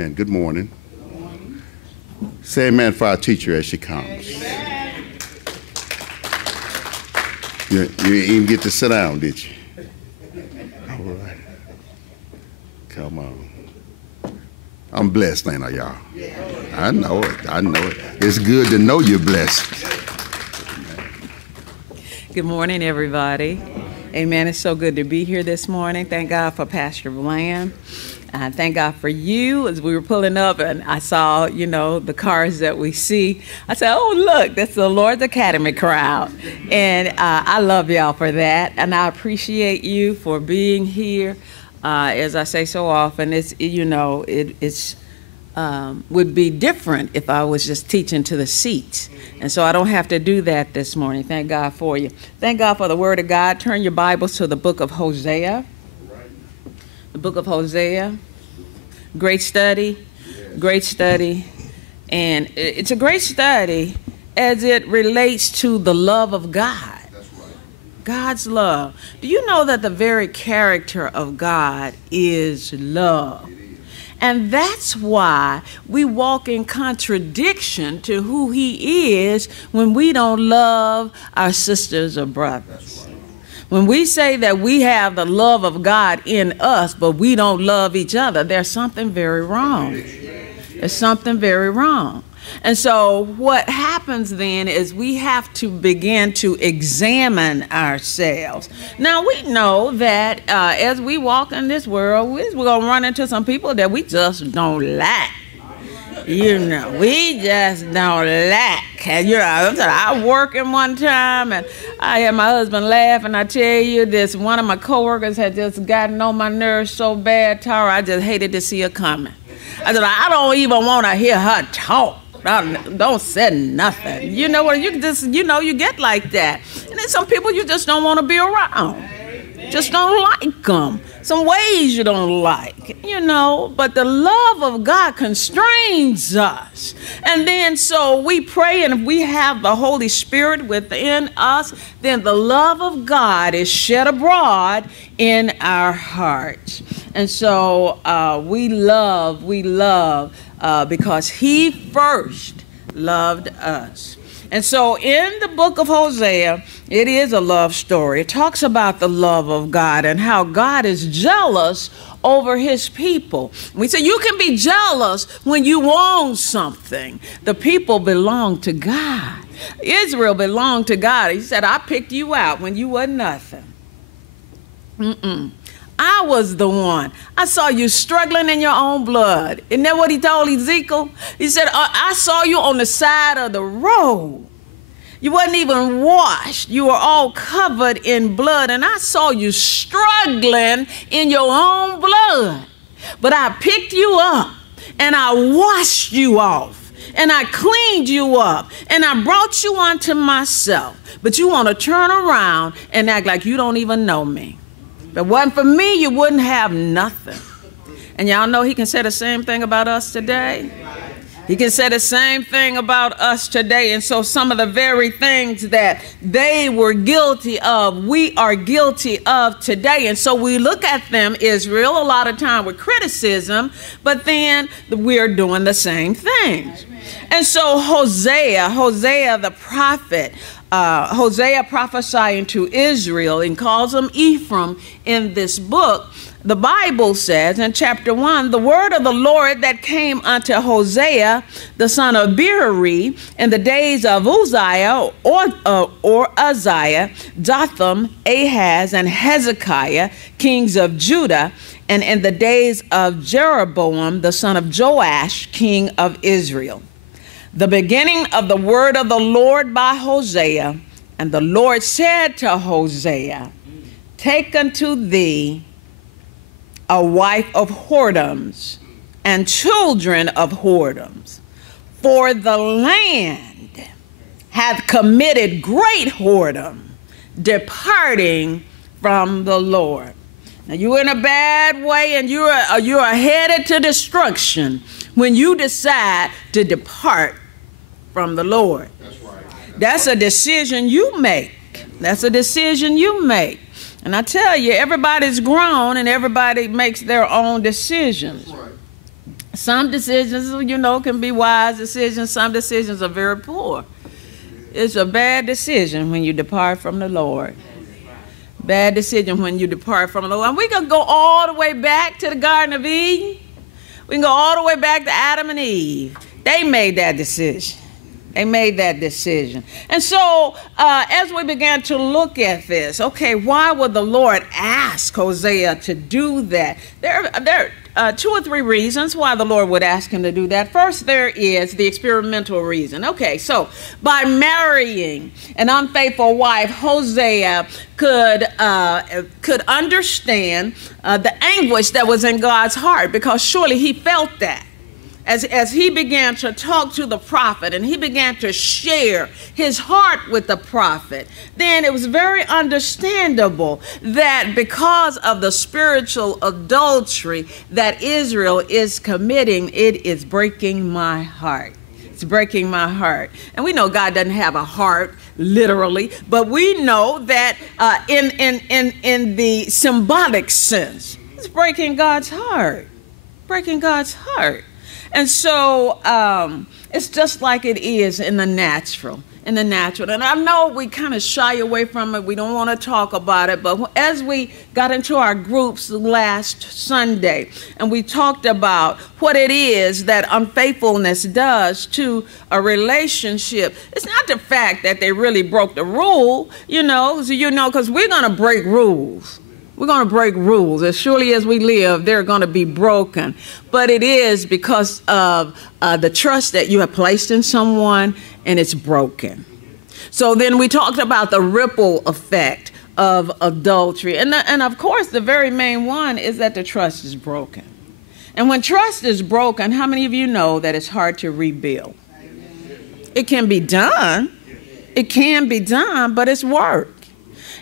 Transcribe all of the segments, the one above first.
And good morning. Say amen for our teacher as she comes. Amen. You didn't even get to sit down, did you? All right. Come on. I'm blessed, ain't I, y'all? I know it. I know it. It's good to know you're blessed. Good morning, everybody. Amen. It's so good to be here this morning. Thank God for Pastor Bland. Thank God for you. As we were pulling up and I saw, the cars that we see, I said, oh, look, that's the Lord's Academy crowd. And I love y'all for that. And I appreciate you for being here. As I say so often, it's would be different if I was just teaching to the seats. And so I don't have to do that this morning. Thank God for you. Thank God for the Word of God. Turn your Bibles to the book of Hosea. The book of Hosea. Great study. Great study. And it's a great study as it relates to the love of God. God's love. Do you know that the very character of God is love? And that's why we walk in contradiction to who he is when we don't love our sisters or brothers. When we say that we have the love of God in us, but we don't love each other, there's something very wrong. There's something very wrong. And so what happens then is we have to begin to examine ourselves. Now, we know that as we walk in this world, we're going to run into some people that we just don't like. We just don't like. And, I work in one time, and I had my husband laugh, and I tell you this, one of my coworkers had just gotten on my nerves so bad, Tara, I just hated to see her coming. I said, I don't even want to hear her talk. Don't say nothing. You know what? You just, you get like that. And then some people you just don't want to be around. Just don't like them. Some ways you don't like, But the love of God constrains us. And then so we pray, and if we have the Holy Spirit within us, then the love of God is shed abroad in our hearts. And so we love because he first loved us. And so in the book of Hosea, it is a love story. It talks about the love of God and how God is jealous over his people. We say you can be jealous when you own something. The people belong to God. Israel belonged to God. He said, I picked you out when you were nothing. I was the one. I saw you struggling in your own blood. Isn't that what he told Ezekiel? He said, I saw you on the side of the road. You wasn't even washed. You were all covered in blood. And I saw you struggling in your own blood. But I picked you up and I washed you off and I cleaned you up and I brought you unto myself. But you want to turn around and act like you don't even know me. If it wasn't for me, you wouldn't have nothing. And y'all know he can say the same thing about us today. He can say the same thing about us today. And so some of the very things that they were guilty of, we are guilty of today. And so we look at them, Israel, a lot of time with criticism, but then we're doing the same things. And so Hosea the prophet, Hosea prophesying to Israel and calls him Ephraim in this book. The Bible says in chapter 1, the word of the Lord that came unto Hosea, the son of Beeri, in the days of Uzziah or Uzziah, Jotham, Ahaz, and Hezekiah, kings of Judah, and in the days of Jeroboam, the son of Joash, king of Israel. The beginning of the word of the Lord by Hosea. And the Lord said to Hosea, take unto thee a wife of whoredoms and children of whoredoms, for the land hath committed great whoredom, departing from the Lord. Now you're in a bad way and you are headed to destruction when you decide to depart from the Lord. That's right. That's a decision you make. That's a decision you make. And I tell you, everybody's grown and everybody makes their own decisions. Right. Some decisions, can be wise decisions. Some decisions are very poor. It's a bad decision when you depart from the Lord. Bad decision when you depart from the Lord. And we can go all the way back to the Garden of Eden. We can go all the way back to Adam and Eve. They made that decision. They made that decision. And so as we began to look at this, okay, why would the Lord ask Hosea to do that? There are 2 or 3 reasons why the Lord would ask him to do that. First, there is the experimental reason. Okay, so by marrying an unfaithful wife, Hosea could understand the anguish that was in God's heart, because surely he felt that. As he began to talk to the prophet and he began to share his heart with the prophet, then it was very understandable that because of the spiritual adultery that Israel is committing, it is breaking my heart. It's breaking my heart. And we know God doesn't have a heart, literally, but we know that in the symbolic sense, it's breaking God's heart. Breaking God's heart. And so it's just like it is in the natural. And I know we kind of shy away from it. We don't want to talk about it. But as we got into our groups last Sunday, and we talked about what it is that unfaithfulness does to a relationship, it's not the fact that they really broke the rule, because we're going to break rules. We're going to break rules. As surely as we live, they're going to be broken. But it is because of the trust that you have placed in someone, and it's broken. So then we talked about the ripple effect of adultery. And of course, the very main one is that the trust is broken. And when trust is broken, how many of you know that it's hard to rebuild? It can be done. It can be done, but it's work.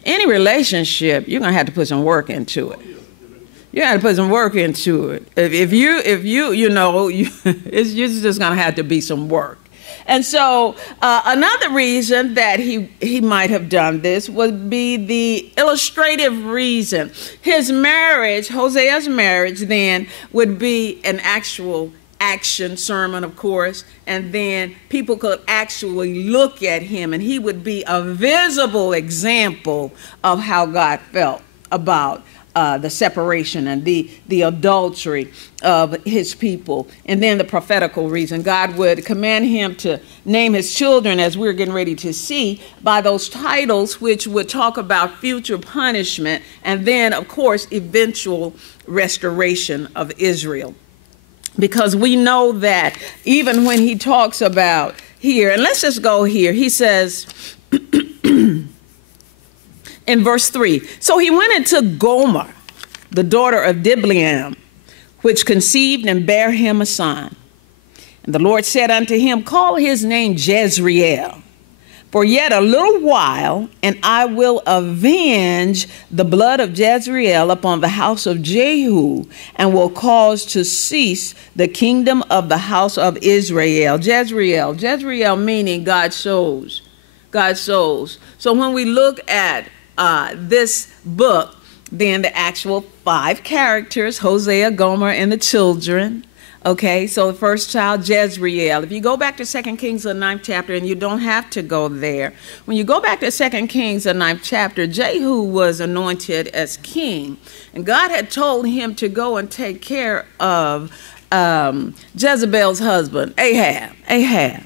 Any relationship, you're going to have to put some work into it. You got to put some work into it. If you it's just going to have to be some work. And so another reason that he might have done this would be the illustrative reason. His marriage, Hosea's marriage, then would be an actual action sermon, of course, and then people could actually look at him, and he would be a visible example of how God felt about the separation and the adultery of his people. And then the prophetical reason, God would command him to name his children, as we're getting ready to see, by those titles which would talk about future punishment and then, of course, eventual restoration of Israel. Because we know that even when he talks about here, and let's just go here, he says in verse 3, so he went into Gomer, the daughter of Diblaim, which conceived and bare him a son. And the Lord said unto him, call his name Jezreel. For yet a little while, and I will avenge the blood of Jezreel upon the house of Jehu, and will cause to cease the kingdom of the house of Israel. Jezreel meaning God shows. God shows. So when we look at this book, then the actual 5 characters, Hosea, Gomer, and the children. Okay, so the first child, Jezreel. If you go back to 2 Kings, the 9th chapter, and you don't have to go there. When you go back to 2 Kings, the 9th chapter, Jehu was anointed as king. And God had told him to go and take care of Jezebel's husband, Ahab.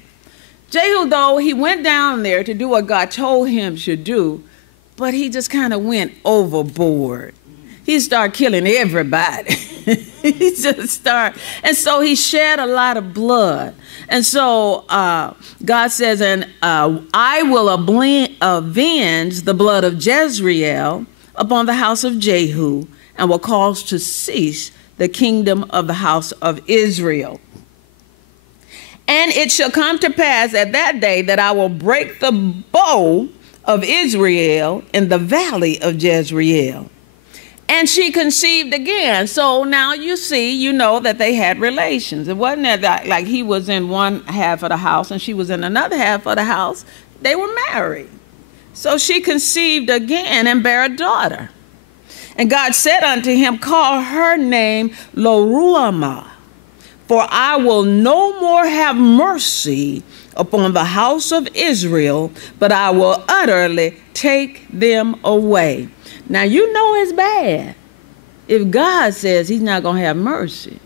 Jehu, though, he went down there to do what God told him to do, but he just kind of went overboard. He started killing everybody. And so he shed a lot of blood. And so God says, and I will avenge the blood of Jezreel upon the house of Jehu, and will cause to cease the kingdom of the house of Israel. And it shall come to pass at that day that I will break the bow of Israel in the valley of Jezreel. And she conceived again. So now you see, you know that they had relations. It wasn't that like he was in one half of the house and she was in another half of the house. They were married. So she conceived again and bare a daughter. And God said unto him, call her name Lo-ruhamah, For I will no more have mercy upon the house of Israel, but I will utterly take them away. Now, you know it's bad if God says he's not going to have mercy,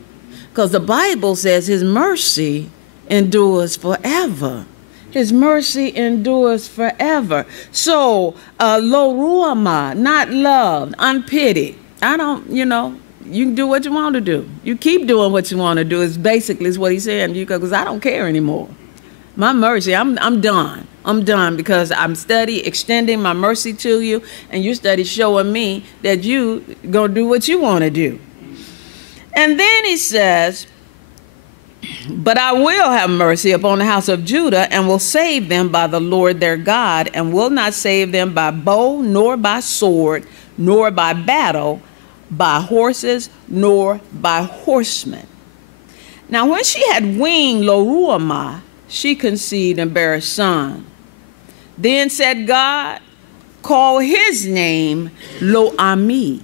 because the Bible says his mercy endures forever. His mercy endures forever. So, lo ruama, not loved, unpitied. I don't, you can do what you want to do. You keep doing what you want to do is basically is what he's saying, because I don't care anymore. My mercy, I'm done. I'm done because I'm extending my mercy to you, and you study showing me that you gonna do what you want to do. And then he says, but I will have mercy upon the house of Judah, and will save them by the Lord their God, and will not save them by bow, nor by sword, nor by battle, by horses, nor by horsemen. Now when she had weaned Lo-ruhamah, she conceived and bare a son. Then said God, call his name Lo-ami,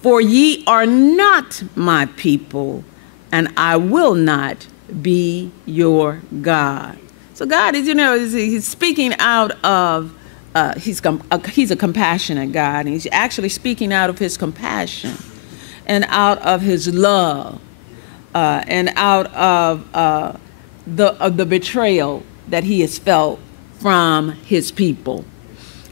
for ye are not my people, and I will not be your God. So God is, he's speaking out of, he's a compassionate God, and he's actually speaking out of his compassion and out of his love and out of the betrayal that he has felt from his people.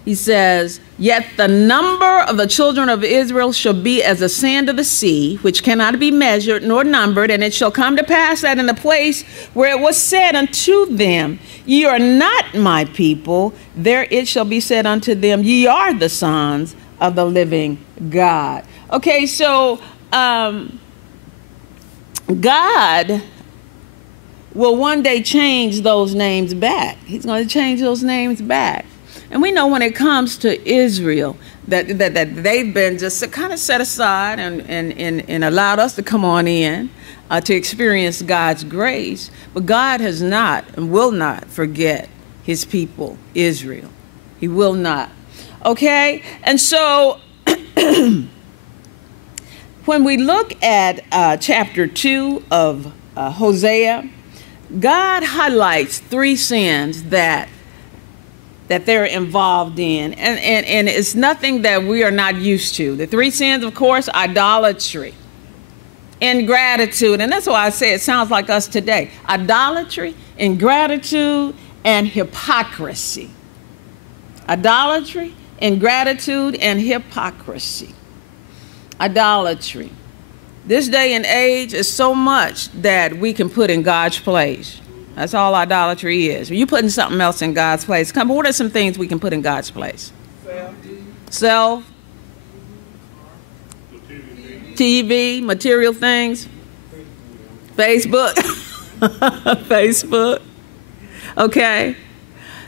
He says, yet the number of the children of Israel shall be as the sand of the sea, which cannot be measured nor numbered. And it shall come to pass that in the place where it was said unto them, ye are not my people, there it shall be said unto them, ye are the sons of the living God. Okay, so God will one day change those names back. He's going to change those names back. And we know when it comes to Israel that they've been just kind of set aside and allowed us to come on in to experience God's grace. But God has not and will not forget his people, Israel. He will not. Okay? And so when we look at chapter 2 of Hosea, God highlights 3 sins that they're involved in. And it's nothing that we are not used to. The 3 sins, of course, idolatry, ingratitude, and that's why I say it sounds like us today. Idolatry, ingratitude, and hypocrisy. Idolatry, ingratitude, and hypocrisy. Idolatry. This day and age is so much that we can put in God's place. That's all idolatry is. You're putting something else in God's place. Come on, what are some things we can put in God's place? Self. TV, material things. Facebook. Facebook. Okay.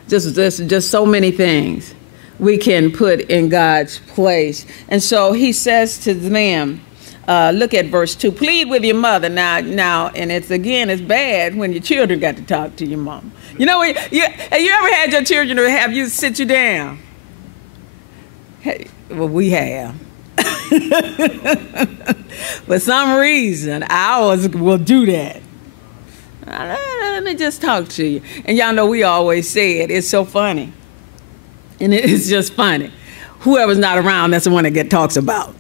Just so many things we can put in God's place. And so he says to them, look at verse 2. Plead with your mother. Now, and it's bad when your children got to talk to your mom. You know, have you ever had your children to have you sit you down? Hey, well, we have. For some reason, ours will do that. Let me just talk to you. And y'all know we always say it. It's so funny. And it's just funny. Whoever's not around, that's the one that talks about.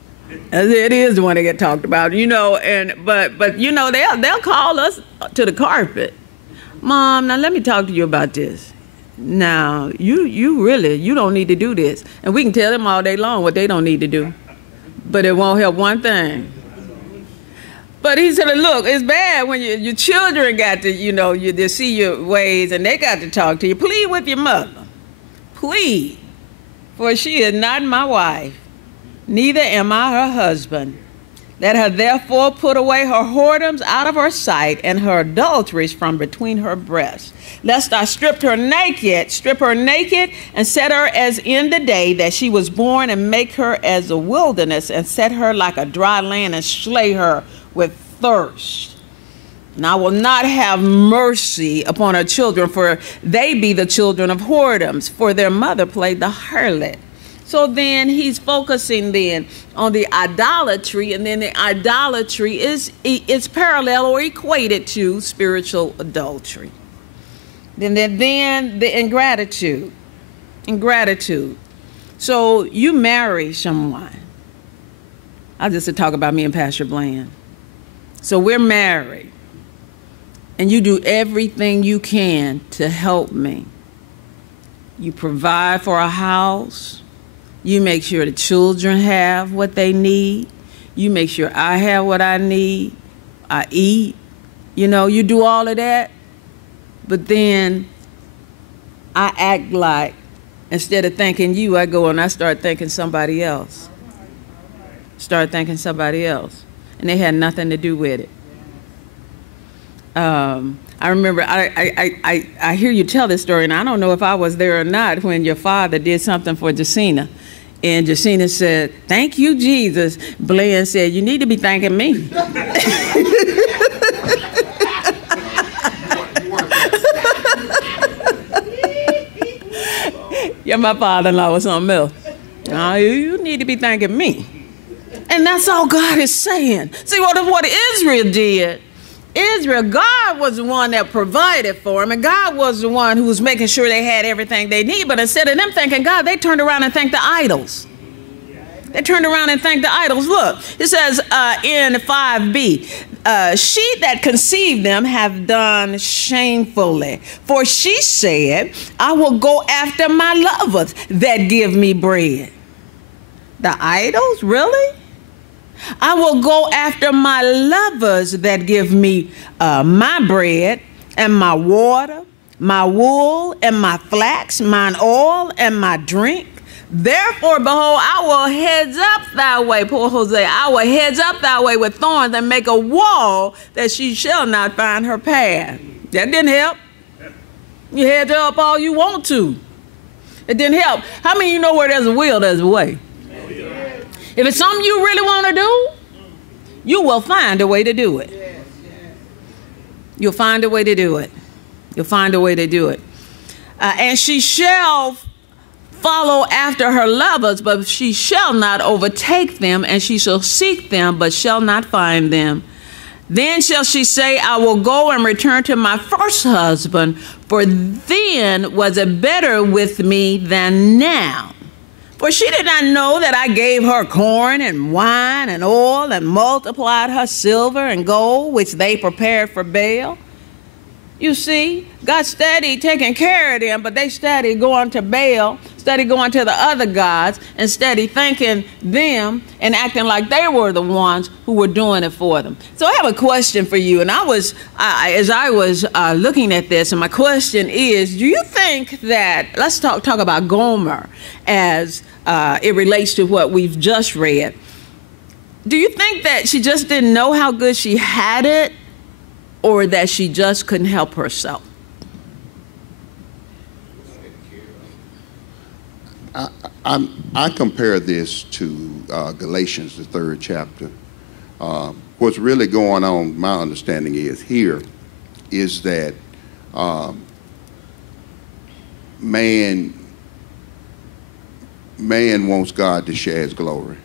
It is the one that get talked about, but they'll call us to the carpet. Mom, now let me talk to you about this. Now, you don't need to do this. And we can tell them all day long what they don't need to do. But it won't help one thing. But he said, look, it's bad when your children got to, they see your ways and they got to talk to you. Plead with your mother. Plead, for she is not my wife. Neither am I her husband. Let her therefore put away her whoredoms out of her sight, and her adulteries from between her breasts. Lest I strip her naked, and set her as in the day that she was born, and make her as a wilderness, and set her like a dry land, and slay her with thirst. And I will not have mercy upon her children, for they be the children of whoredoms, for their mother played the harlot. So then he's focusing then on the idolatry, and then the idolatry is parallel or equated to spiritual adultery. Then the ingratitude. So you marry someone. I'll just talk about me and Pastor Bland. So we're married, and you do everything you can to help me. You provide for a house. You make sure the children have what they need. You make sure I have what I need. I eat. You know, you do all of that. But then I act like, instead of thanking you, I go and I start thanking somebody else. And they had nothing to do with it. I remember, I hear you tell this story, and I don't know if I was there or not when your father did something for Jacina. And Jacina said, "Thank you, Jesus." Bland said, "You need to be thanking me." Yeah, my father-in-law was something else. "No, you need to be thanking me." And that's all God is saying. See, what Israel did, God was the one that provided for him, and God was the one who was making sure they had everything they need. But instead of them thanking God, they turned around and thanked the idols. Look, it says in 5b, "She that conceived them have done shamefully. For she said, I will go after my lovers that give me bread." The idols, really? "I will go after my lovers that give me my bread and my water, my wool and my flax, mine oil and my drink. Therefore, behold, I will hedge up thy way," poor Hosea, "I will hedge up thy way with thorns and make a wall that she shall not find her path." That didn't help. You hedge up all you want to. It didn't help. How many of you know where there's a will, there's a way? If it's something you really want to do, you will find a way to do it. You'll find a way to do it. "And she shall follow after her lovers, but she shall not overtake them, and she shall seek them, but shall not find them. Then shall she say, I will go and return to my first husband, for then was it better with me than now. For she did not know that I gave her corn and wine and oil and multiplied her silver and gold, which they prepared for Baal." You see, God steady taking care of them, but they steady going to Baal, steady going to the other gods, and steady thanking them and acting like they were the ones who were doing it for them. So I have a question for you, and as I was looking at this, and my question is, do you think that, let's talk about Gomer as it relates to what we've just read. Do you think that she just didn't know how good she had it, or that she just couldn't help herself? I compare this to Galatians, the 3rd chapter. What's really going on, my understanding is that man wants God to share his glory.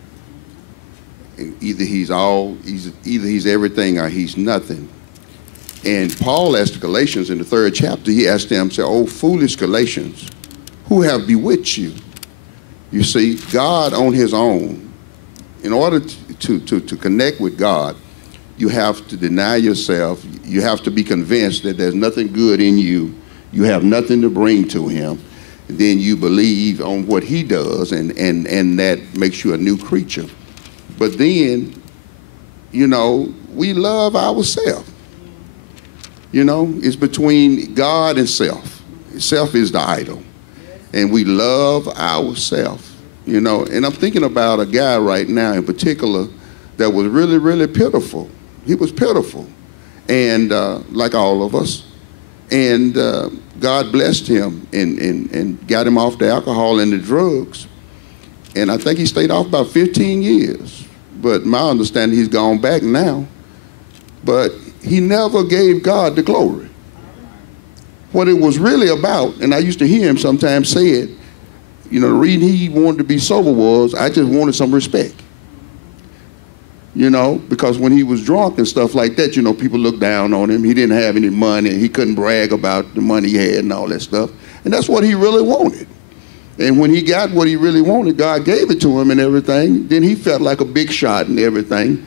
Either he's everything or he's nothing. And Paul asked the Galatians in the 3rd chapter, he asked them, say, "Oh, foolish Galatians, who have bewitched you?" You see, God on his own, in order to connect with God, you have to deny yourself. You have to be convinced that there's nothing good in you. You have nothing to bring to him. And then you believe on what he does, and that makes you a new creature. But then, you know, we love ourselves. You know, it's between God and self. Self is the idol. And we love ourselves, you know. And I'm thinking about a guy right now in particular that was really, really pitiful. He was pitiful, and like all of us. And God blessed him and got him off the alcohol and the drugs. And I think he stayed off about 15 years. But my understanding, he's gone back now. But he never gave God the glory. What it was really about, and I used to hear him sometimes say it, you know, the reason he wanted to be sober was I just wanted some respect. You know, because when he was drunk and stuff like that, you know, people looked down on him. He didn't have any money. He couldn't brag about the money he had and all that stuff. And that's what he really wanted. And when he got what he really wanted, God gave it to him and everything. Then he felt like a big shot and everything.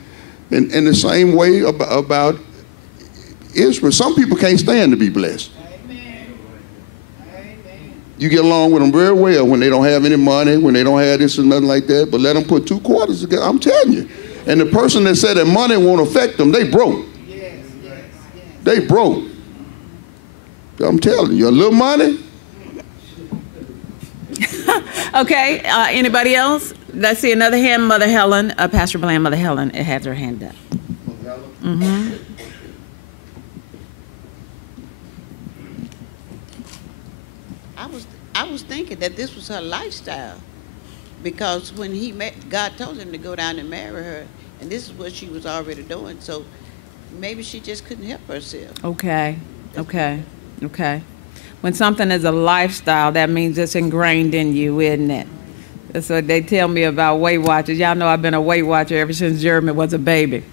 And the same way about Israel. Some people can't stand to be blessed. You get along with them very well when they don't have any money, when they don't have this and nothing like that, but let them put 2 quarters together. I'm telling you. And the person that said that money won't affect them, they broke. They broke. I'm telling you, a little money. Okay, anybody else? Let's see another hand. Mother Helen, Pastor Bland, Mother Helen, it has her hand up. Mm-hmm. I was thinking that this was her lifestyle, because when he met, God told him to go down and marry her, and this is what she was already doing. So maybe she just couldn't help herself. Okay. When something is a lifestyle, that means it's ingrained in you, isn't it? That's what they tell me about Weight Watchers. Y'all know I've been a Weight Watcher ever since Jeremy was a baby.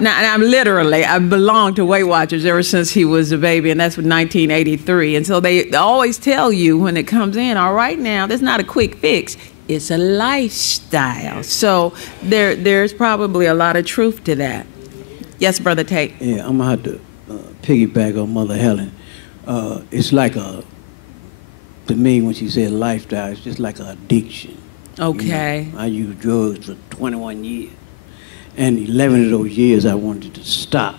Now, and I belonged to Weight Watchers ever since he was a baby, and that's 1983. And so they always tell you when it comes in, all right now, that's not a quick fix. It's a lifestyle. So there's probably a lot of truth to that. Yes, Brother Tate. Yeah, I'm going to have to piggyback on Mother Helen. It's like to me, when she said lifestyle, it's just like an addiction. Okay. You know, I used drugs for 21 years. And 11 of those years, I wanted to stop.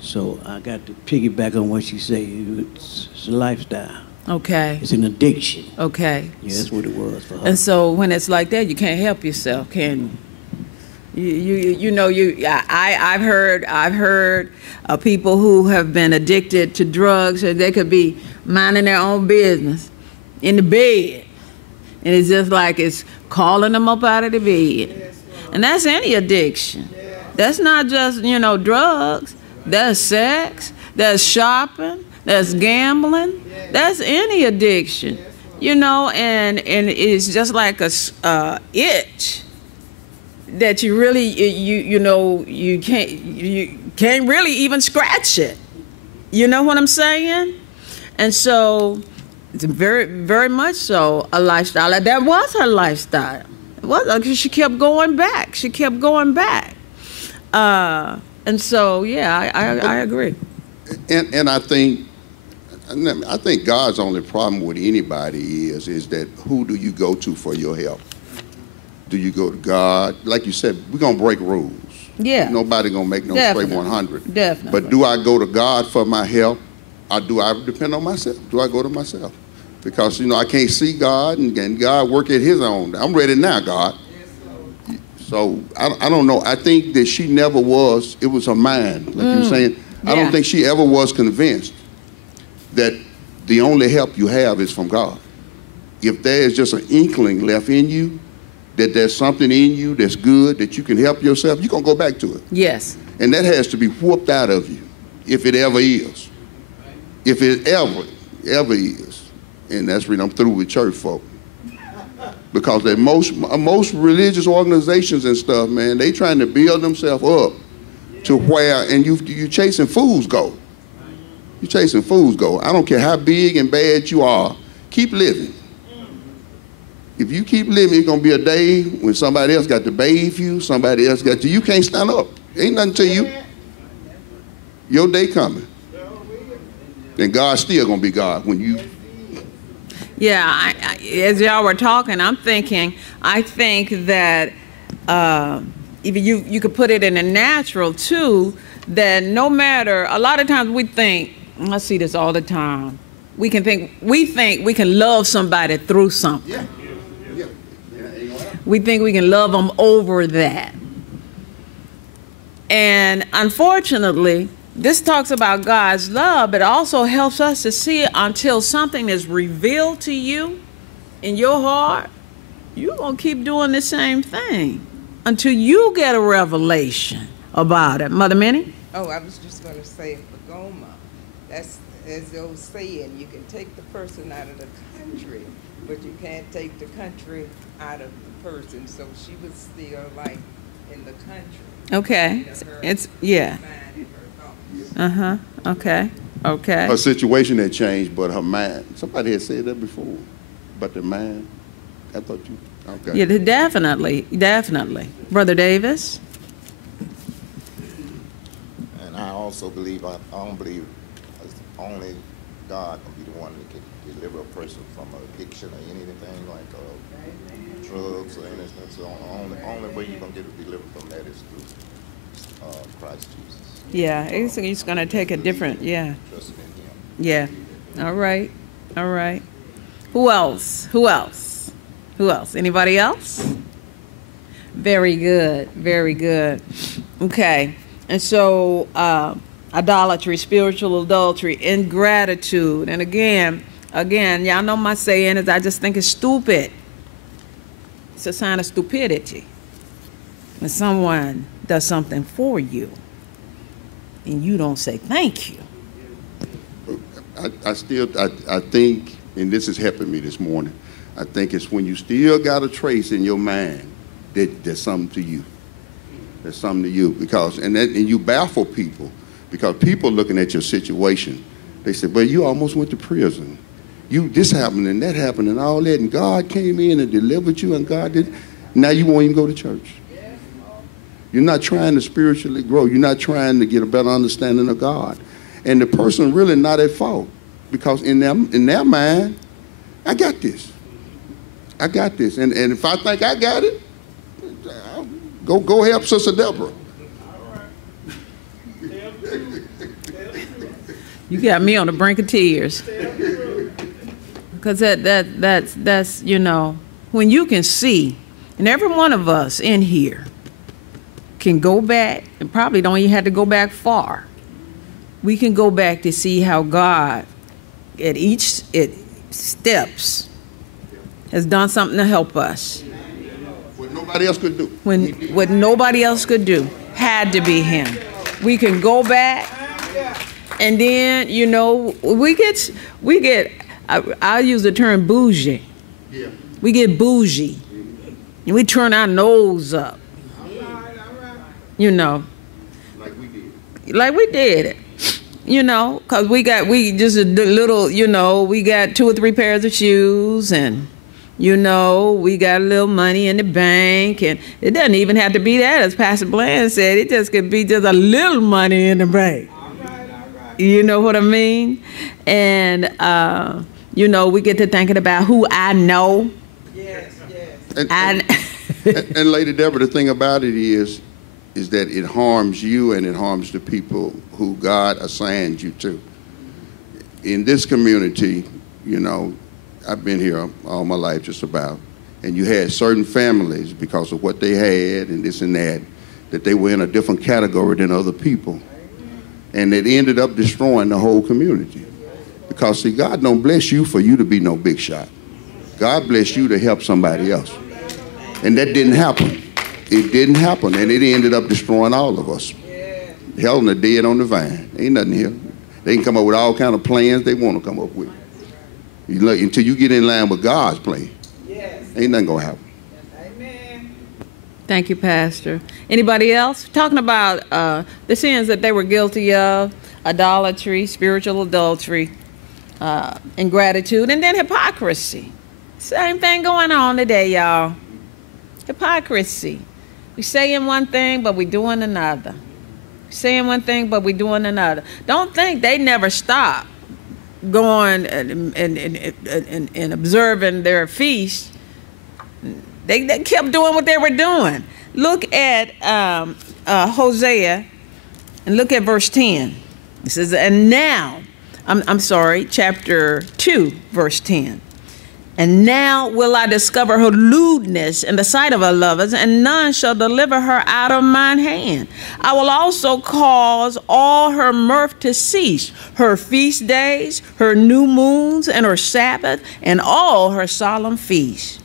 So I got to piggyback on what she said. It's a lifestyle. Okay. It's an addiction. Okay. Yeah, that's what it was for her. And so when it's like that, you can't help yourself, can you? I've heard of people who have been addicted to drugs, and they could be minding their own business in the bed, and it's just like it's calling them up out of the bed. And that's any addiction. That's not just, drugs. That's sex. That's shopping. That's gambling. That's any addiction. And it's just like a itch that you really, you can't really even scratch it. You know what I'm saying? And so it's very, very much so a lifestyle. That was her lifestyle. Well, she kept going back. And so, yeah, I agree. And I think God's only problem with anybody is that who do you go to for your help? Do you go to God? Like you said, we're going to break rules. Yeah. Nobody going to make no straight 100. Definitely. But do I go to God for my help, or do I depend on myself? Do I go to myself? Because, I can't see God, and God work at his own. I'm ready now, God. So, I don't know. I think that she never was, it was her mind, like you were saying. I don't think she ever was convinced that the only help you have is from God. If there is just an inkling left in you, that there's something in you that's good, that you can help yourself, you're going to go back to it. Yes. And that has to be whooped out of you, if it ever is. If it ever is. And that's when I'm through with church folk. Because most religious organizations and stuff, man, they trying to build themselves up to where, and you chasing fool's gold. You chasing fool's gold. I don't care how big and bad you are, keep living. If you keep living, it's gonna be a day when somebody else got to bathe you, somebody else got to, you can't stand up. Ain't nothing to you. Your day coming. And God's still gonna be God when you. Yeah, as y'all were talking, I think that if you could put it in a natural too, that no matter, a lot of times we think, I see this all the time, we think we can love somebody through something. Yeah. We think we can love them over that. And unfortunately, this talks about God's love, but it also helps us to see it until something is revealed to you in your heart. You're going to keep doing the same thing until you get a revelation about it. Mother Minnie? Oh, I was just going to say for Goma, That's, as the old saying, you can take the person out of the country, but you can't take the country out of the person. So she was still like in the country. Okay. It's, yeah. Uh-huh. Okay. Okay. Her situation had changed, but her mind. Somebody had said that before, but the mind. I thought you. Okay. Yeah, definitely, definitely. Brother Davis? And I also believe, I don't believe only God can be the one that can deliver a person from addiction or anything like drugs or anything. So the only way you're going to get delivered from that is through Christ Jesus. Yeah, it's going to take a different, yeah. Trusting in him. Yeah. All right. All right. Who else? Who else? Who else? Anybody else? Very good. Very good. Okay. And so, idolatry, spiritual adultery, ingratitude. And again, y'all know my saying is I just think it's stupid. It's a sign of stupidity when someone does something for you and you don't say thank you. I think, and this is helping me this morning, I think it's when you still got a trace in your mind that there's something to you. There's something to you. Because, and you baffle people, because people looking at your situation, they say, but you almost went to prison. This happened and that happened and all that, and God came in and delivered you, and God did. Now you won't even go to church. You're not trying to spiritually grow. You're not trying to get a better understanding of God. And the person really not at fault, because in their mind, I got this. I got this. And if I think I got it, go help Sister Deborah. You got me on the brink of tears. Because that's, you know, when you can see, and every one of us in here can go back, and probably don't even have to go back far. We can go back to see how God, at each steps, has done something to help us. What nobody else could do. What nobody else could do had to be him. We can go back, and then, you know, we get. I use the term bougie. Yeah. We get bougie, and we turn our nose up. You know. Like we did it. You know, because we just a little, you know, we got 2 or 3 pairs of shoes, and, you know, we got a little money in the bank, and it doesn't even have to be that, as Pastor Bland said. It just could be just a little money in the bank. All right. You know what I mean? And, you know, we get to thinking about who I know. Yes. And Lady Deborah, the thing about it is that it harms you and it harms the people who God assigned you to. In this community, you know, I've been here all my life just about, and you had certain families, because of what they had and this and that they were in a different category than other people. And it ended up destroying the whole community. Because, see, God don't bless you for you to be no big shot. God bless you to help somebody else. And that didn't happen. It didn't happen, and it ended up destroying all of us. Hell and the dead on the vine. Ain't nothing here. They can come up with all kind of plans they want to come up with. Until you get in line with God's plan, ain't nothing going to happen. Amen. Thank you, Pastor. Anybody else? Talking about the sins that they were guilty of: idolatry, spiritual adultery, ingratitude, and then hypocrisy. Same thing going on today, y'all. Hypocrisy. We saying one thing, but we doing another. Saying one thing, but we doing another. Don't think they never stop going and observing their feast. They kept doing what they were doing. Look at Hosea, and look at verse 10. It says, and now, I'm sorry, chapter 2, verse 10. And now will I discover her lewdness in the sight of her lovers, and none shall deliver her out of mine hand. I will also cause all her mirth to cease, her feast days, her new moons, and her Sabbath, and all her solemn feasts.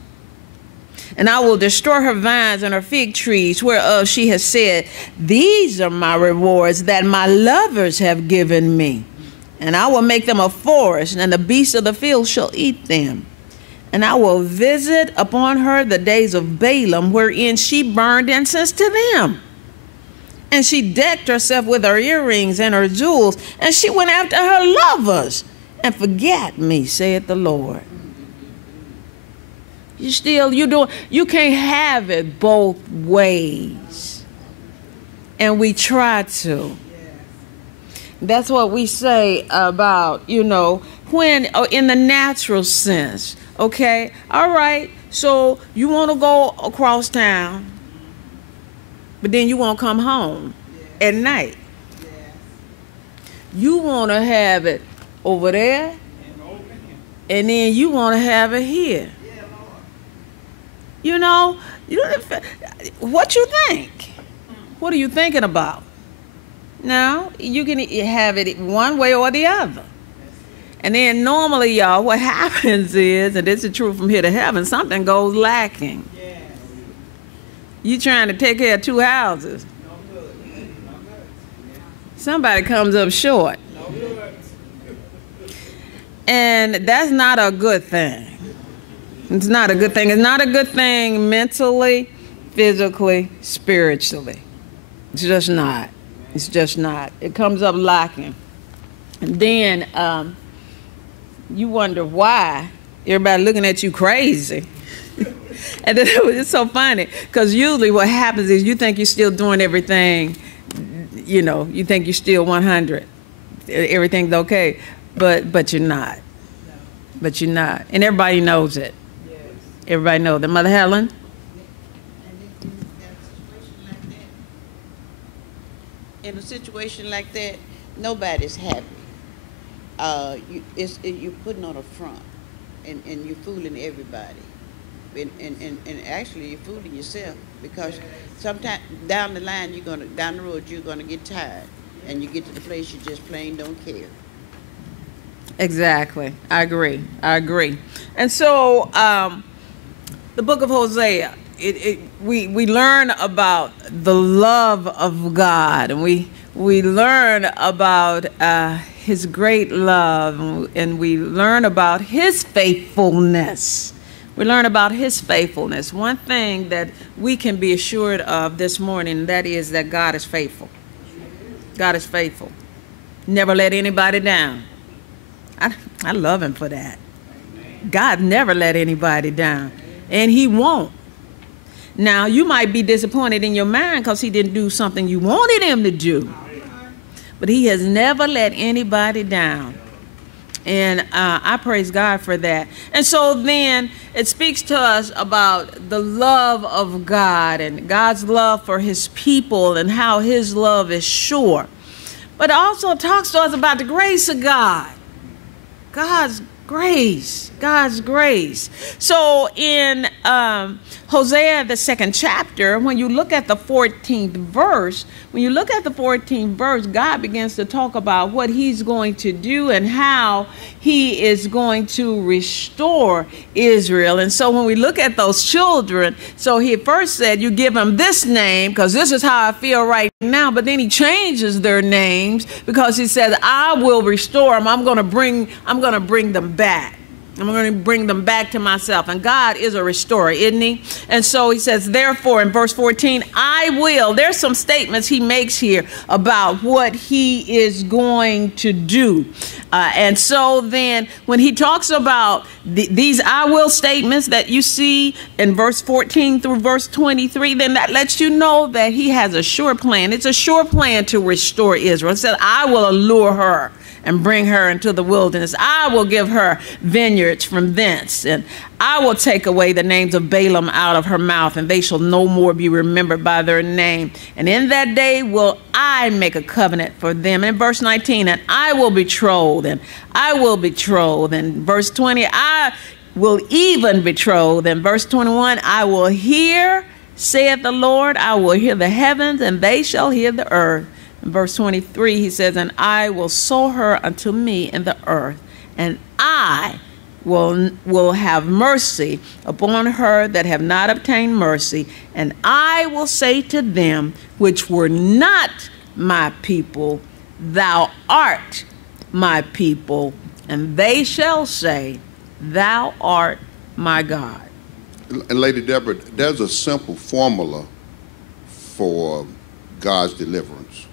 And I will destroy her vines and her fig trees, whereof she has said, these are my rewards that my lovers have given me. and I will make them a forest, and the beasts of the field shall eat them. And I will visit upon her the days of Balaam, wherein she burned incense to them. And she decked herself with her earrings and her jewels, and she went after her lovers, and forgot me, saith the Lord. You can't have it both ways. And we try to. That's what we say about, when in the natural sense. Okay, all right, so you want to go across town, but then you won't come home at night. You want to have it over there, and then you want to have it here. What you think? What are you thinking about? Now, you can have it one way or the other. And then normally, y'all, what happens is, and this is true from here to heaven, something goes lacking. Yes. You trying to take care of two houses. No good. Somebody comes up short. No good. And that's not a good thing. It's not a good thing. It's not a good thing mentally, physically, spiritually. It's just not. It's just not. It comes up lacking. And then you wonder why everybody looking at you crazy. And then it's so funny because usually what happens is you think you're still doing everything, you think you're still 100. Everything's okay, but you're not. But you're not. And everybody knows it. Everybody knows it. Mother Helen? In a situation like that, nobody's happy. You're putting on a front, and you're fooling everybody, and actually you're fooling yourself, because sometime down the line down the road you're gonna get tired, and you get to the place you just plain don't care. Exactly, I agree. And so the book of Hosea, we learn about the love of God, and we learn about his great love, and we learn about his faithfulness. We learn about his faithfulness. One thing that we can be assured of this morning, that is that God is faithful. God is faithful. Never let anybody down. I love him for that. God never let anybody down, and he won't. Now, you might be disappointed in your mind because he didn't do something you wanted him to do. But he has never let anybody down. And I praise God for that. And so then it speaks to us about the love of God and God's love for his people and how his love is sure. But it also talks to us about the grace of God. God's grace. So in Hosea, the 2nd chapter, when you look at the 14th verse, God begins to talk about what he's going to do and how he is going to restore Israel. And so when we look at those children, so he first said, you give them this name because this is how I feel right now. But then he changes their names because he says, I will restore them. I'm going to bring them back. I'm going to bring them back to myself. And God is a restorer, isn't he? And so he says, therefore, in verse 14, I will. There's some statements he makes here about what he is going to do. And so then when he talks about these I will statements that you see in verse 14 through verse 23, then that lets you know that he has a sure plan. It's a sure plan to restore Israel. It said, I will allure her and bring her into the wilderness. I will give her vineyards from thence, and I will take away the names of Balaam out of her mouth, and they shall no more be remembered by their name. And in that day will I make a covenant for them. In verse 19, and I will betroth, and I will betroth. And verse 20, I will even betroth. And verse 21, I will hear, saith the Lord, I will hear the heavens, and they shall hear the earth. In verse 23, he says, and I will sow her unto me in the earth, and I will have mercy upon her that have not obtained mercy, and I will say to them which were not my people, thou art my people, and they shall say, thou art my God. And Lady Deborah, there's a simple formula for God's deliverance.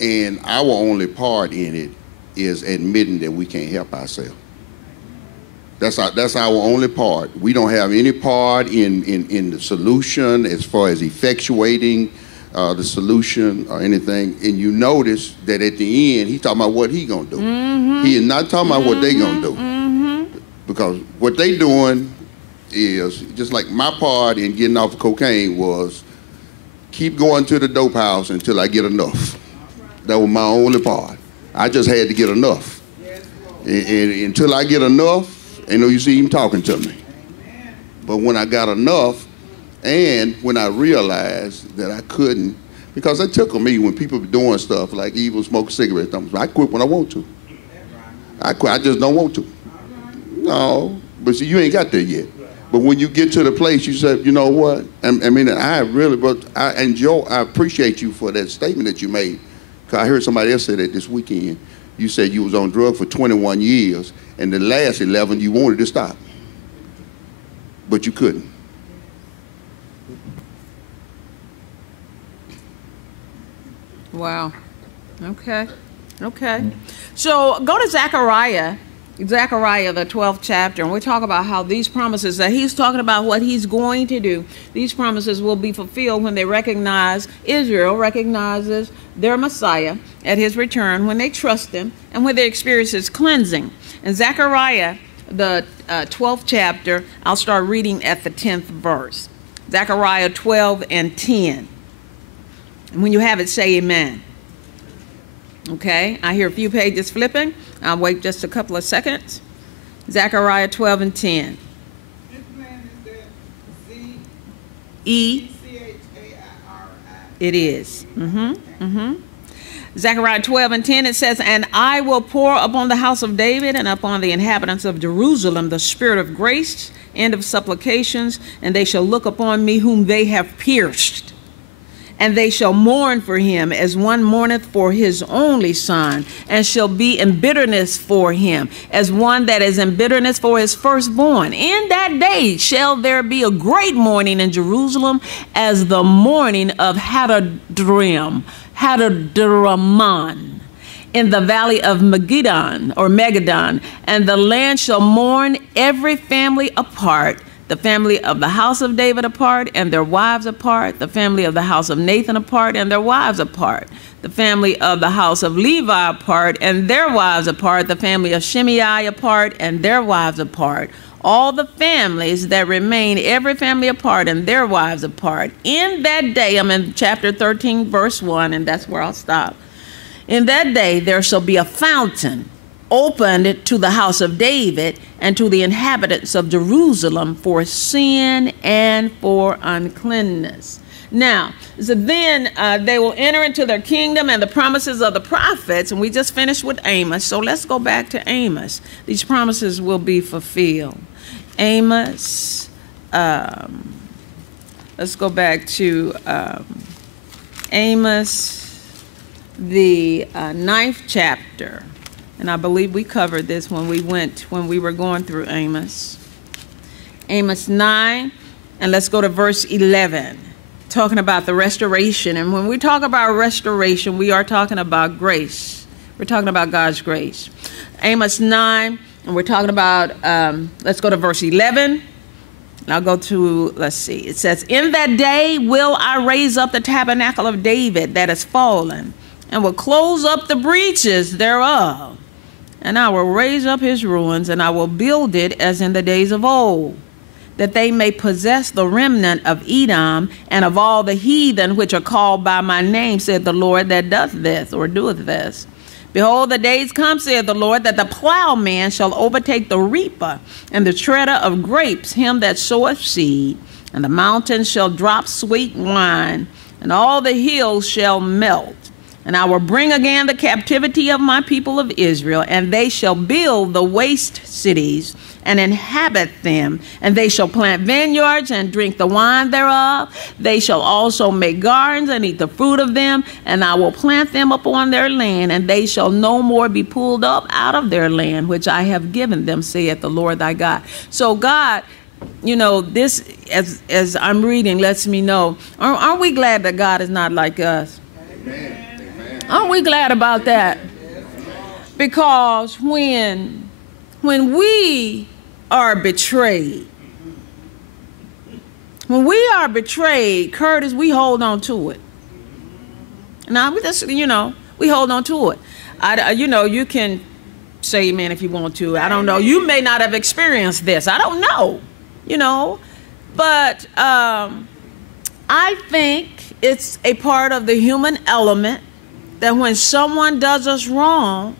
And our only part in it is admitting that we can't help ourselves. That's our only part. We don't have any part in the solution as far as effectuating the solution or anything. And you notice that at the end, he's talking about what he gonna do. Mm-hmm. He is not talking about what they gonna do. Mm-hmm. Because what they doing is, just like my part in getting off of cocaine was, keep going to the dope house until I get enough. That was my only part. I just had to get enough. And until I get enough, ain't no you see him talking to me. But when I got enough, and when I realized that I couldn't, because it took me when people were doing stuff like even smoke cigarettes, I quit when I want to. I quit, I just don't want to. No, but see, you ain't got there yet. But when you get to the place, you say, you know what? I mean, I appreciate you for that statement that you made. Because I heard somebody else say that this weekend. You said you was on drugs for 21 years, and the last 11 you wanted to stop. But you couldn't. Wow. Okay. Okay. So go to Zechariah, the 12th chapter, and we talk about how these promises that he's talking about what he's going to do. These promises will be fulfilled when they recognize, Israel recognizes their Messiah at his return, when they trust him, and when they experience his cleansing. In Zechariah, the 12th chapter, I'll start reading at the 10th verse. Zechariah 12 and 10. And when you have it, say amen. Okay, I hear a few pages flipping. I'll wait just a couple of seconds. Zechariah 12 and 10. This man is that Z-E-C-H-A-I-R-I. It is. Zechariah 12 and 10, it says, and I will pour upon the house of David and upon the inhabitants of Jerusalem the spirit of grace and of supplications, and they shall look upon me whom they have pierced. And they shall mourn for him as one mourneth for his only son, and shall be in bitterness for him, as one that is in bitterness for his firstborn. In that day shall there be a great mourning in Jerusalem, as the mourning of Hadadrimmon, in the valley of Megiddon, and the land shall mourn every family apart. The family of the house of David apart, and their wives apart. The family of the house of Nathan apart, and their wives apart. The family of the house of Levi apart, and their wives apart. The family of Shimei apart, and their wives apart. All the families that remain, every family apart, and their wives apart. In that day, I'm in chapter 13, verse 1, and that's where I'll stop. In that day, there shall be a fountain opened to the house of David and to the inhabitants of Jerusalem for sin and for uncleanness. Now, so then they will enter into their kingdom and the promises of the prophets, and we just finished with Amos, so let's go back to Amos. These promises will be fulfilled. Amos, let's go back to Amos, the 9th chapter. And I believe we covered this when we were going through Amos. Amos 9, and let's go to verse 11, talking about the restoration. And when we talk about restoration, we are talking about grace. We're talking about God's grace. Amos 9, and we're talking about, let's go to verse 11. And I'll go to, let's see. It says, in that day will I raise up the tabernacle of David that is fallen, and will close up the breaches thereof. And I will raise up his ruins, and I will build it as in the days of old, that they may possess the remnant of Edom and of all the heathen which are called by my name, said the Lord that doth this, or doeth this. Behold, the days come, saith the Lord, that the plowman shall overtake the reaper, and the treader of grapes him that soweth seed. And the mountains shall drop sweet wine, and all the hills shall melt. And I will bring again the captivity of my people of Israel, and they shall build the waste cities and inhabit them, and they shall plant vineyards and drink the wine thereof. They shall also make gardens and eat the fruit of them, and I will plant them upon their land, and they shall no more be pulled up out of their land, which I have given them, saith the Lord thy God. So God, you know, this, as I'm reading, lets me know, aren't we glad that God is not like us? Amen. Aren't we glad about that? Because when we are betrayed, Curtis, we hold on to it. Now, we just, you know, we hold on to it. You know, you can say amen if you want to. I don't know. You may not have experienced this. I don't know, you know. But I think it's a part of the human element that when someone does us wrong,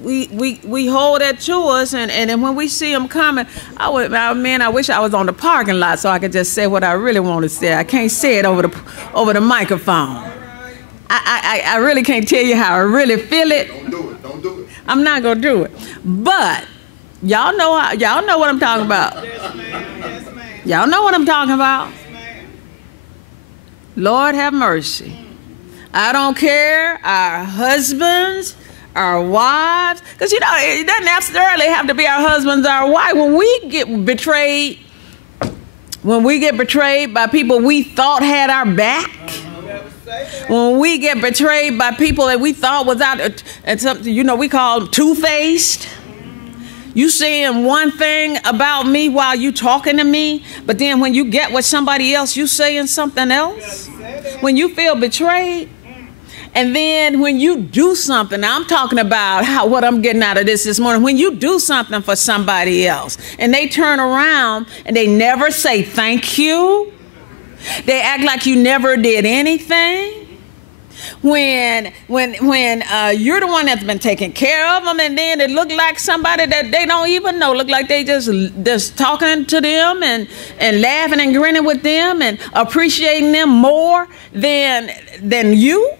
we hold that to us, and then when we see them coming, I wish I was on the parking lot so I could just say what I really want to say. I can't say it over the microphone. I really can't tell you how I really feel it. Don't do it. I'm not gonna do it. But y'all know what I'm talking about. Yes, ma'am. Yes, ma'am. Y'all know what I'm talking about. Yes, ma'am. Lord have mercy. I don't care, our husbands, our wives, because, you know, it doesn't necessarily have to be our husbands, our wives. When we get betrayed by people we thought had our back, when we get betrayed by people that we thought was out, and something, you know, we call them two-faced. You saying one thing about me while you talking to me, but then when you get with somebody else, you saying something else. When you feel betrayed, and then when you do something, I'm talking about what I'm getting out of this morning, when you do something for somebody else and they turn around and they never say thank you, they act like you never did anything. When you're the one that's been taking care of them, and then it look like somebody that they don't even know, look like they just talking to them and laughing and grinning with them and appreciating them more than you.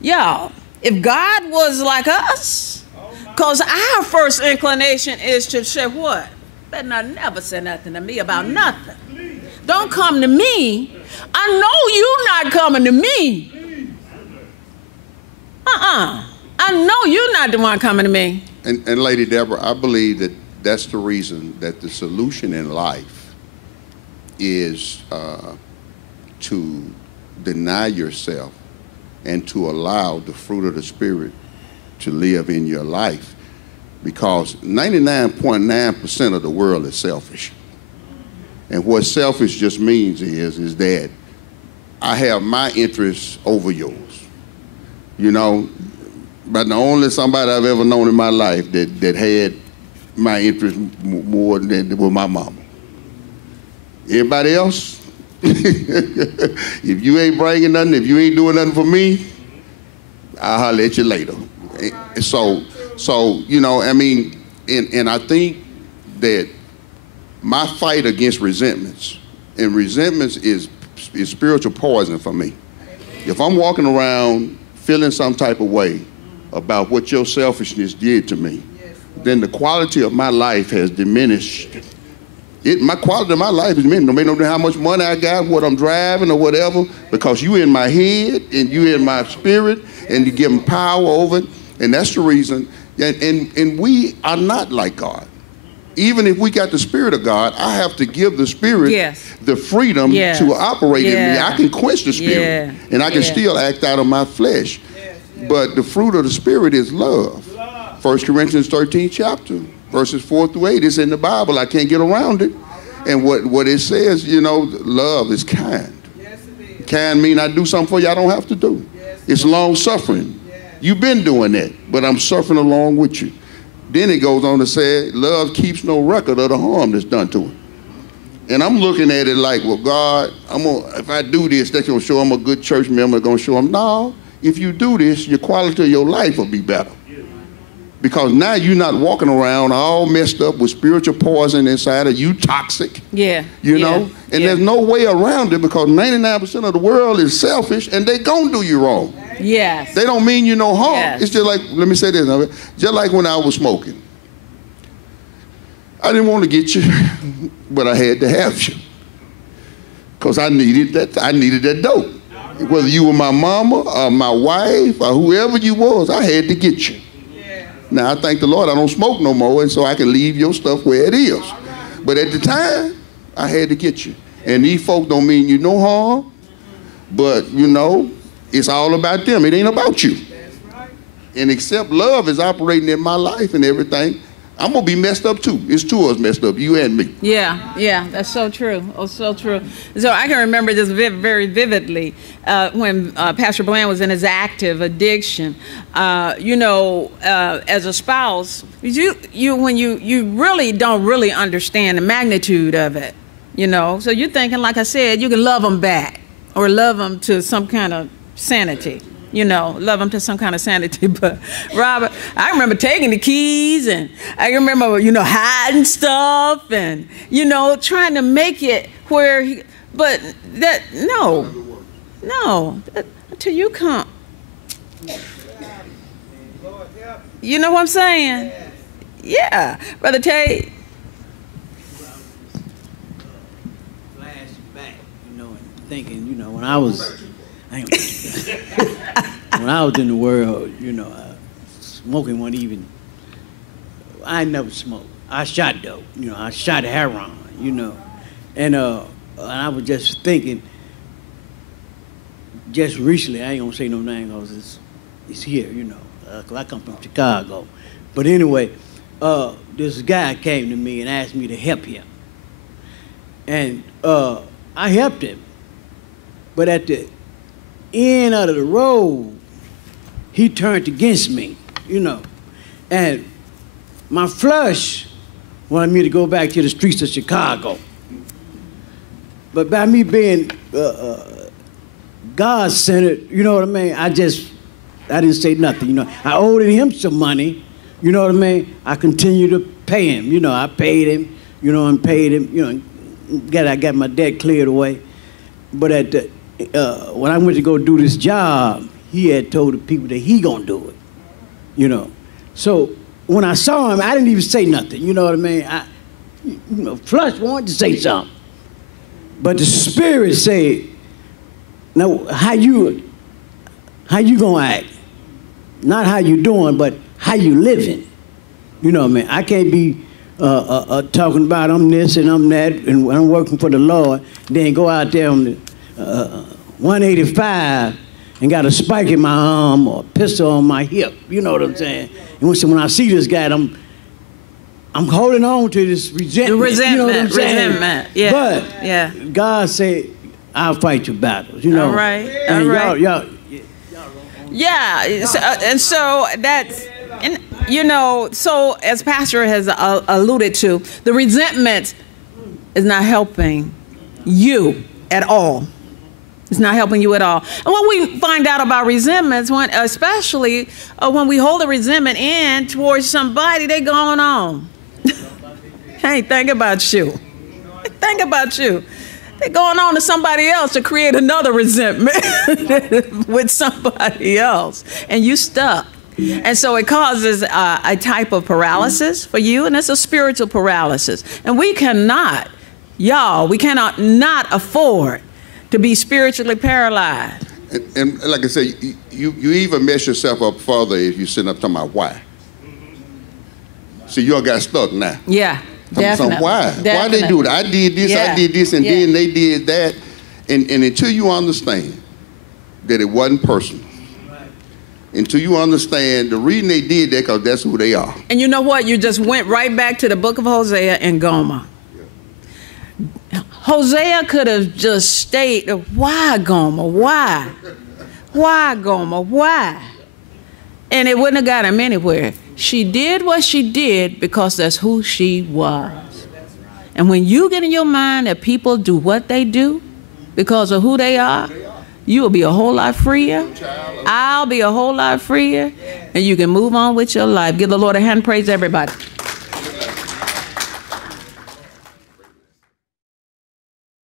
Y'all, if God was like us, because our first inclination is to say what? Better not never say nothing to me about nothing. Don't come to me. I know you're not coming to me. I know you're not the one coming to me. And Lady Deborah, I believe that that's the reason that the solution in life is to deny yourself and to allow the fruit of the Spirit to live in your life, because 99.9% of the world is selfish. And what selfish just means is that I have my interests over yours. You know, but the only somebody I've ever known in my life that had my interest more than was my mama. Everybody else, if you ain't bringing nothing, if you ain't doing nothing for me, I'll holler at you later. So you know, I mean, and I think that my fight against resentments, and resentments is spiritual poison for me. If I'm walking around feeling some type of way about what your selfishness did to me, then the quality of my life has diminished. My quality of my life is diminished. No matter how much money I got, what I'm driving or whatever, because you in my head and you in my spirit and you give them power over it. And that's the reason. And we are not like God. Even if we got the Spirit of God, I have to give the Spirit the freedom to operate in me. I can quench the Spirit, and I can still act out of my flesh. But the fruit of the Spirit is love. 1 Corinthians 13 chapter, verses 4 through 8. It's in the Bible. I can't get around it. And what it says, you know, love is kind. Kind mean I do something for you I don't have to do. It's long suffering. You've been doing that, but I'm suffering along with you. Then it goes on to say, love keeps no record of the harm that's done to it. And I'm looking at it like, well, God, if I do this, that's going to show I'm a good church member, going to show them, no, if you do this, your quality of your life will be better. Because now you're not walking around all messed up with spiritual poison inside of you, toxic. Yeah. You know? And there's no way around it because 99% of the world is selfish and they gonna do you wrong. Yes. They don't mean you no harm. Yes. It's just like, let me say this, just like when I was smoking. I didn't want to get you, but I had to have you. Because I needed that dope. Whether you were my mama or my wife or whoever you was, I had to get you. Now, I thank the Lord I don't smoke no more, and so I can leave your stuff where it is. But at the time, I had to get you. And these folks don't mean you no harm, but, you know, it's all about them. It ain't about you. And except love is operating in my life and everything, I'm going to be messed up too. It's two of us messed up, you and me. Yeah, that's so true. Oh, so true. So I can remember this very vividly when Pastor Bland was in his active addiction. You know, as a spouse, when you really don't really understand the magnitude of it, you know. So you're thinking, like I said, you can love them back or love them to some kind of sanity. You know, love them to some kind of sanity. But Robert, I remember taking the keys and I remember, you know, hiding stuff and, you know, trying to make it where but that, no, until you come. You know what I'm saying? Yeah. Brother Tate. Flashing back, you know, and thinking, you know, when I was in the world, you know, smoking wasn't even, I never smoked. I shot dope, you know, I shot heroin, you know. And I was just thinking, just recently, I ain't gonna say no name because it's here, you know, 'cause I come from Chicago. But anyway, this guy came to me and asked me to help him. And I helped him. But at the end of the road, he turned against me, you know. And my flesh wanted me to go back to the streets of Chicago. But by me being God-centered, you know what I mean, I didn't say nothing, you know. I owed him some money, you know what I mean. I continued to pay him, you know. I paid him, you know, and paid him, you know. I got my debt cleared away. But at the when I went to go do this job, he had told the people that he gonna do it, you know. So when I saw him, I didn't even say nothing, you know what I mean? You know, flesh wanted to say something. But the Spirit said, now, how you gonna act? Not how you doing, but how you living. You know what I mean? I can't be talking about I'm this and I'm that, and I'm working for the Lord, then go out there on the 185 and got a spike in my arm or a pistol on my hip. You know what I'm saying? And when I see this guy, I'm holding on to this resentment. You know what I'm saying? Resentment. Yeah. But yeah. God said, "I'll fight your battles." You know. All right. And all right. y'all. Yeah. And so that's. And, you know, so as Pastor has alluded to, the resentment is not helping you at all. It's not helping you at all. And what we find out about resentments, especially when we hold a resentment in towards somebody, they going on. Hey, think about you. Think about you. They're going on to somebody else to create another resentment with somebody else, and you stuck. And so it causes a type of paralysis for you, and it's a spiritual paralysis. And we cannot not afford to be spiritually paralyzed. And like I say, you even mess yourself up further if you're sitting up talking about why. See, you all got stuck now. Yeah, definitely. Why? Definitely. Why they do it? I did this, and then they did that. And until you understand that it wasn't personal, until you understand the reason they did that, because that's who they are. And you know what? You just went right back to the book of Hosea and Gomer. Yeah. Hosea could have just stayed, why Gomer? Why? Why Gomer? Why? And it wouldn't have got him anywhere. She did what she did because that's who she was. And when you get in your mind that people do what they do because of who they are, you'll be a whole lot freer. I'll be a whole lot freer. And you can move on with your life. Give the Lord a hand praise, everybody.